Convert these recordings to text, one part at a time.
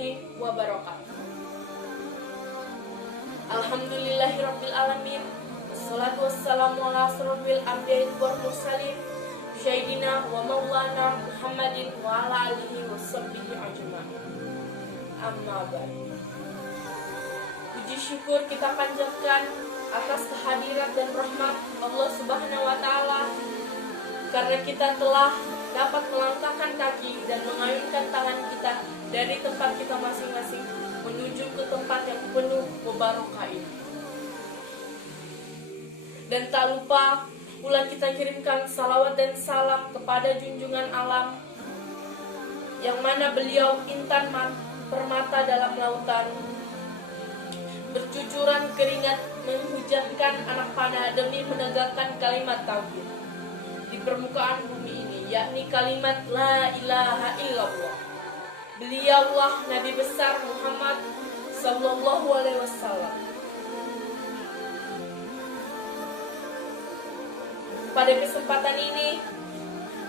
warahmatullahi wabarakatuh. Alhamdulillahirabbil alamin. Wassalatu wassalamu ala asrofil anbiya'i wal mursalin Sayyidina wa maulana Muhammadin wa ala alihi washabbihi ajma'in. Amma ba'du. Puji syukur kita panjatkan atas kehadiran dan rahmat Allah Subhanahu wa taala karena kita telah dapat melangkahkan kaki dan mengayunkan tangan kita dari tempat kita masing-masing menuju ke tempat yang penuh mubarakah ini. Dan tak lupa pula kita kirimkan salawat dan salam kepada junjungan alam yang mana beliau intan permata dalam lautan, bercucuran keringat menghujamkan anak panah demi menegakkan kalimat tauhid di permukaan bumi ini, yakni kalimat la ilaha illallah. Beliaulah Nabi besar Muhammad sallallahu alaihi wasallam. Pada kesempatan ini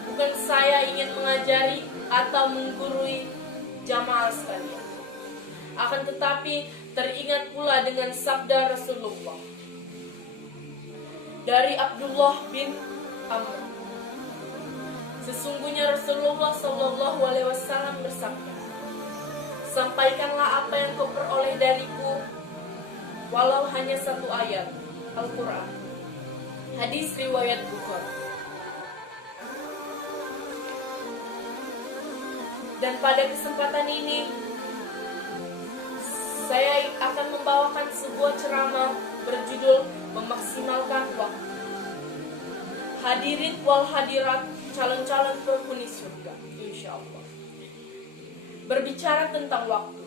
bukan saya ingin mengajari atau menggurui jamaah sekalian, akan tetapi teringat pula dengan sabda Rasulullah dari Abdullah bin Amr. Sesungguhnya Rasulullah sallallahu alaihi wasallam bersabda, sampaikanlah apa yang kau peroleh dariku, walau hanya satu ayat Al-Quran. Hadis riwayat Bukhari. Dan pada kesempatan ini saya akan membawakan sebuah ceramah berjudul memaksimalkan waktu. Hadirin wal hadirat, calon-calon penghuni surga, insyaallah. Berbicara tentang waktu.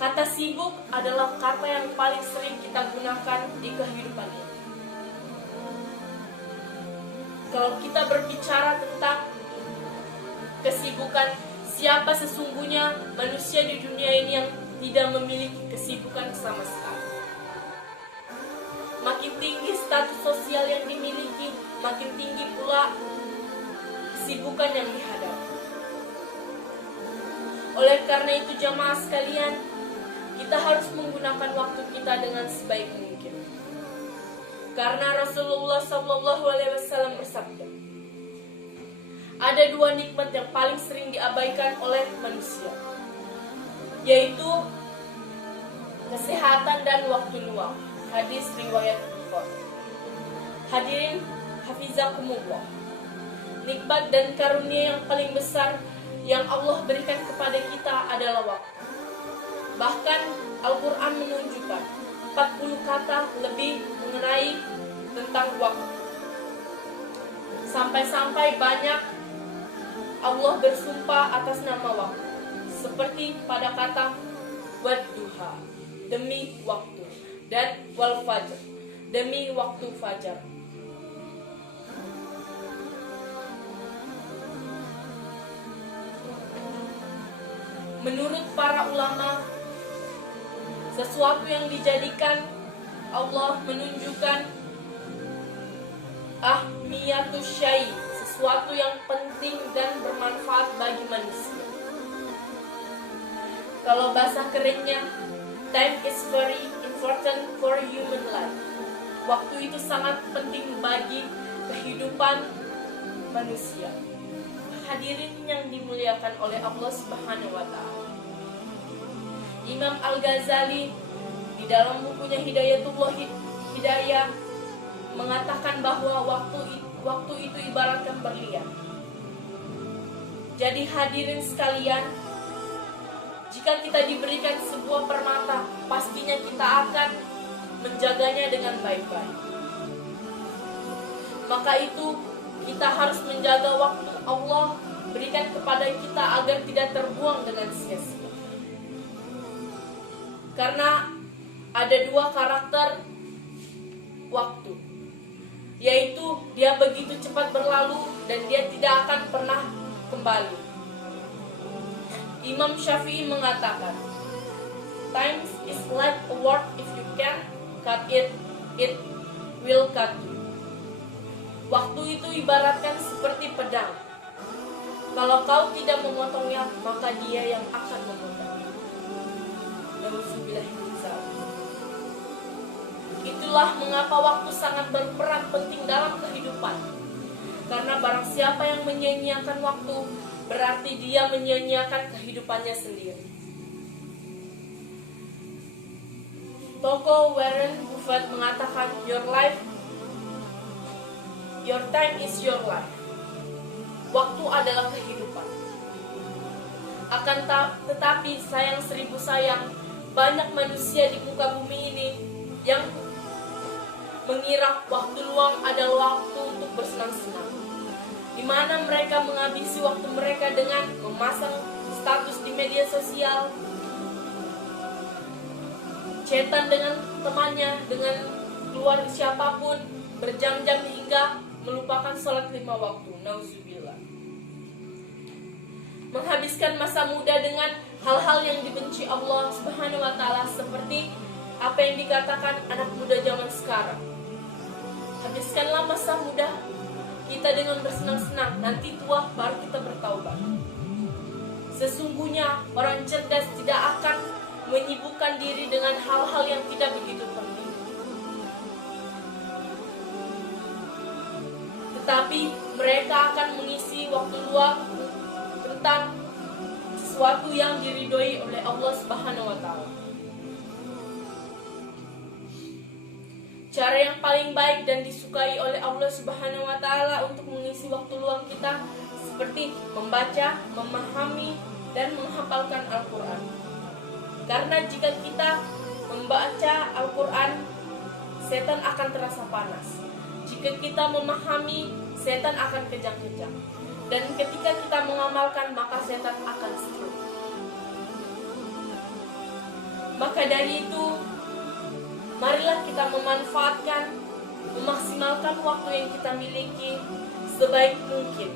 Kata sibuk adalah kata yang paling sering kita gunakan di kehidupan ini. Kalau kita berbicara tentang kesibukan, siapa sesungguhnya manusia di dunia ini yang tidak memiliki kesibukan sama sekali? Makin tinggi status sosial yang dimiliki, makin tinggi pula kesibukan yang dihadapi. Oleh karena itu jamaah sekalian, kita harus menggunakan waktu kita dengan sebaik mungkin. Karena Rasulullah SAW bersabda, ada dua nikmat yang paling sering diabaikan oleh manusia, yaitu kesehatan dan waktu luang. Hadis riwayat Bukhari. Hadirin hafizakumullah, nikmat dan karunia yang paling besar yang Allah berikan kepada kita adalah waktu. Bahkan Al-Quran menunjukkan 40 kata lebih mengenai tentang waktu. Sampai-sampai banyak Allah bersumpah atas nama waktu. Seperti pada kata wadduha, demi waktu, dan wal fajr, demi waktu fajar. Menurut para ulama, sesuatu yang dijadikan Allah menunjukkan ahmiyatus syai, sesuatu yang penting dan bermanfaat bagi manusia. Kalau bahasa kerennya, time is very important for human life. Waktu itu sangat penting bagi kehidupan manusia. Hadirin yang dimuliakan oleh Allah Subhanahu wa taala. Imam Al-Ghazali di dalam bukunya Hidayatullah Hidayah mengatakan bahwa waktu itu ibaratkan berlian. Jadi hadirin sekalian, jika kita diberikan sebuah permata, pastinya kita akan menjaganya dengan baik-baik. Maka itu kita harus menjaga waktu Allah berikan kepada kita agar tidak terbuang dengan sia-sia. Karena ada dua karakter waktu, yaitu dia begitu cepat berlalu dan dia tidak akan pernah kembali. Imam Syafi'i mengatakan, time is like a word, if you can cut it, it will cut you. Waktu itu ibaratkan seperti pedang. Kalau kau tidak memotongnya, maka dia yang akan memotongnya. Itulah mengapa waktu sangat berperan penting dalam kehidupan. Karena barang siapa yang menyia-nyiakan waktu, berarti dia menyia-nyiakan kehidupannya sendiri. Tokoh Warren Buffett mengatakan, your time is your life. Waktu adalah kehidupan. Tetapi sayang seribu sayang, banyak manusia di muka bumi ini yang mengira waktu luang adalah waktu untuk bersenang-senang, di mana mereka menghabisi waktu mereka dengan memasang status di media sosial, chatan dengan temannya, dengan keluar siapapun, berjam-jam hingga melupakan sholat 5 waktu. Nauzubillah. Menghabiskan masa muda dengan hal-hal yang dibenci Allah Subhanahu wa Ta'ala, seperti apa yang dikatakan anak muda zaman sekarang. Habiskanlah masa muda kita dengan bersenang-senang, nanti tua baru kita bertaubat. Sesungguhnya orang cerdas tidak akan menyibukkan diri dengan hal-hal yang tidak begitu penting, tetapi mereka akan mengisi waktu luang tentang sesuatu yang diridhoi oleh Allah Subhanahu wa Ta'ala. Cara yang paling baik dan disukai oleh Allah Subhanahu wa Ta'ala untuk mengisi waktu luang kita seperti membaca, memahami, dan menghafalkan Al-Quran. Karena jika kita membaca Al-Quran, setan akan terasa panas. Jika kita memahami, setan akan kejang-kejang. Dan ketika kita mengamalkan, maka setan akan stroke. Maka dari itu, marilah kita memanfaatkan, memaksimalkan waktu yang kita miliki sebaik mungkin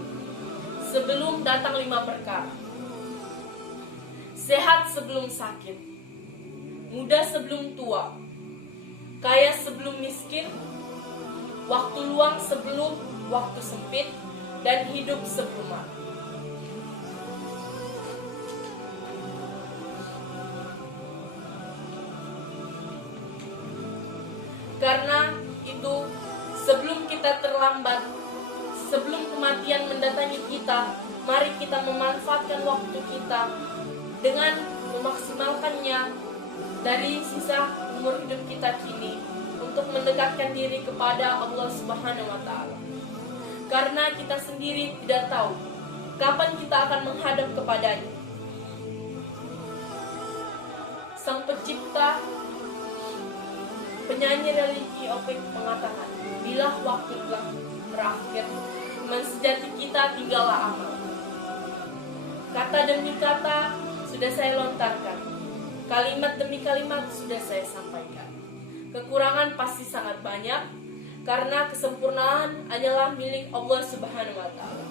sebelum datang 5 perkara. Sehat sebelum sakit, muda sebelum tua, kaya sebelum miskin, waktu luang sebelum waktu sempit, dan hidup sebelum mati. Karena itu, sebelum kita terlambat, sebelum kematian mendatangi kita, mari kita memanfaatkan waktu kita dengan memaksimalkannya dari sisa umur hidup kita kini untuk mendekatkan diri kepada Allah Subhanahu wa Ta'ala. Karena kita sendiri tidak tahu kapan kita akan menghadap kepadanya. Sang Pencipta, penyanyi religi Opik mengatakan, bila waktu telah berakhir, teman sejati kita tinggallah amal. Kata demi kata sudah saya lontarkan, kalimat demi kalimat sudah saya sampaikan. Kekurangan pasti sangat banyak, karena kesempurnaan hanyalah milik Allah Subhanahu wa Ta'ala.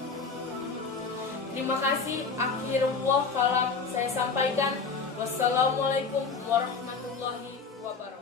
Terima kasih. Akhirullah kalam saya sampaikan. Wassalamualaikum warahmatullahi wabarakatuh.